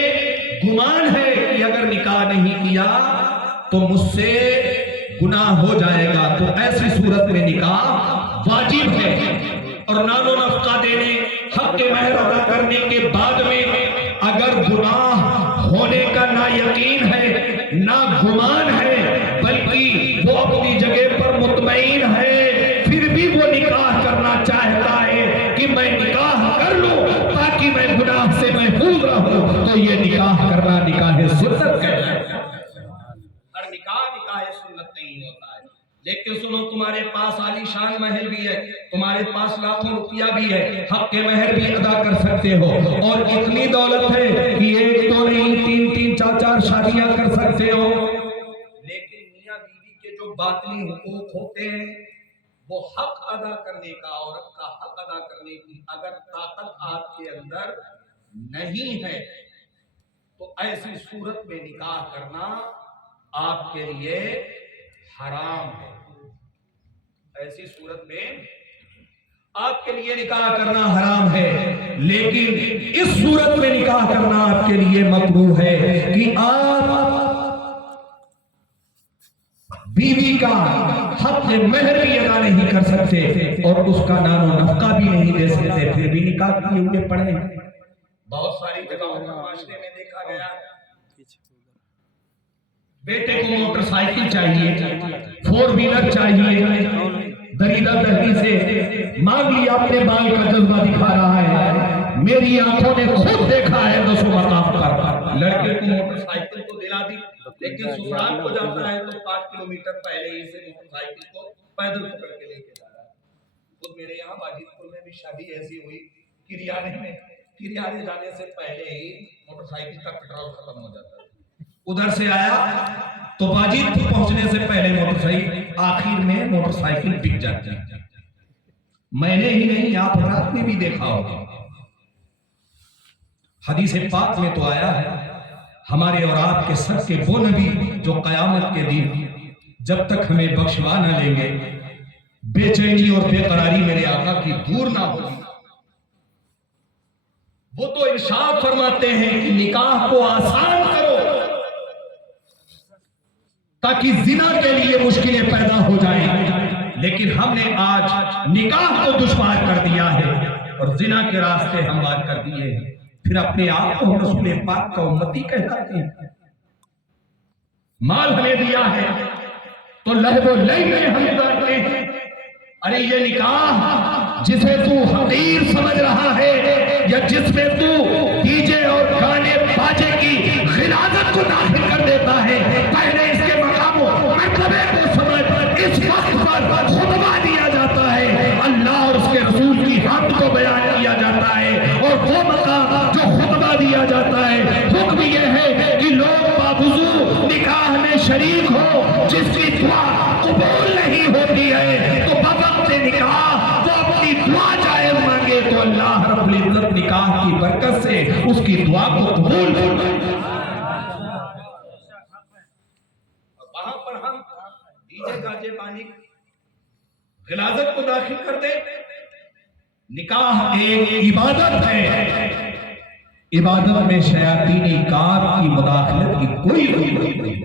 گمان ہے کہ اگر نکاح نہیں کیا تو مجھ سے گناہ ہو جائے گا، تو ایسی صورت میں نکاح واجب ہے۔ اور نان و نفقہ دینے، حق کے مہر ادا کرنے کے بعد میں اگر گناہ ہونے کا نہ یقین ہے نہ گمان ہے بلکہ وہ اپنی جگہ پر مطمئن ہے، پھر بھی وہ نکاح کرنا چاہتا ہے کہ میں نکاح کر لوں تاکہ میں گناہ سے محفوظ رہوں، تو یہ نکاح کرنا نکاح سنت کہلاتا ہے۔ ہر نکاح سنت نہیں ہوتا ہے، لیکن سنو، تمہارے پاس عالی شان محل بھی ہے، تمہارے پاس لاکھوں روپیہ بھی ہے، حق کے مہر بھی ادا کر سکتے ہو، اور اتنی دولت ہے کہ ایک تو نہیں تین تین چار چار شادیاں کر سکتے ہو، لیکن میاں بیوی کے جو باطنی حقوق ہوتے ہیں وہ حق ادا کرنے کا، عورت کا حق ادا کرنے کی اگر طاقت آپ کے اندر نہیں ہے تو ایسی صورت میں نکاح کرنا آپ کے لیے حرام ہے۔ ایسی صورت میں آپ کے لیے نکاح کرنا حرام ہے، لیکن اس صورت میں نکاح کرنا آپ کے لیے مکروہ ہے کہ آپ بیوی کا حق مہر بھی ادا نہیں کر سکتے اور اس کا نان و نفقہ بھی نہیں دے سکتے، پھر بھی نکاح کیے ہوئے پڑے۔ بہت ساری جگہوں پر معاشرے میں دیکھا گیا، بیٹے کو موٹر سائیکل چاہیے، 4 ویلر چاہیے، دریدہ دہلی سے مانگ لیا، اپنے بال کا جذبہ دکھا رہا ہے، میری آنکھوں نے خود دیکھا ہے 200 مقام پر، لڑکے کو موٹر سائیکل کو دلا دی، لیکن سسرال کو جاتا ہے تو 5 کلومیٹر پہلے ہی سے موٹر سائیکل کو پیدل پکڑ کے لے کے جا رہا ہے۔ خود میرے یہاں باجد پور میں بھی شادی ایسی ہوئی، کریانے جانے سے پہلے ہی موٹر سائیکل کا پیٹرول ختم ہو جاتا ہے، ادھر سے آیا تو باجد پہنچنے سے پہلے موٹر سائیکل، آخر میں موٹر سائیکل بک جاتی ہے۔ میں نے ہی نہیں، آپ رات میں بھی دیکھا ہوگا، حدیث پاک میں تو آیا ہے، ہمارے اور آپ کے سب کے وہ نبی جو قیامت کے دن جب تک ہمیں بخشوا نہ لیں گے، بے چینی اور بے قراری میرے آقا کی دور نہ ہوگی، وہ تو ارشاد فرماتے ہیں کہ نکاح کو آسان کرو تاکہ زنا کے لیے مشکلیں پیدا ہو جائیں، لیکن ہم نے آج نکاح کو دشوار کر دیا ہے اور زنا کے راستے ہموار کر دیے ہیں، پھر اپنے آپ کو رسول پاک کا امتی کہلاتے ہیں۔ مال ہمیں دیا ہے تو لہو و لعب میں ہم کرتے ہیں، ارے یہ نکاح جسے تو حقیر سمجھ رہا ہے یا جس میں تو ڈی جے اور گانے باجے کی غلاظت کو داخل کر دیتا ہے، پہلے اس کے مقام و مرتبے کو سمجھ، اس وقت پر خطبہ دیا جاتا ہے، اللہ اور اس کے رسول کی حمد کو بیان کیا جاتا ہے، اور وہ مقام جو خطبہ دیا جاتا ہے، حکم یہ ہے کہ لوگ باوضو نکاح میں شریک ہو، جس کی دعا قبول نہیں ہوتی ہے تو بوقت نکاح وہ اپنی دعا جائز مانگے تو اللہ رب العزت نکاح کی برکت سے اس کی دعا کو قبول فرمائے۔ وہاں پر ہم ڈیجے گاجے پانی غلاظت کو داخل کر دیں۔ نکاح ایک عبادت ہے، عبادت میں شیاطینی کار کی مداخلت کی کوئی ضرورت نہیں۔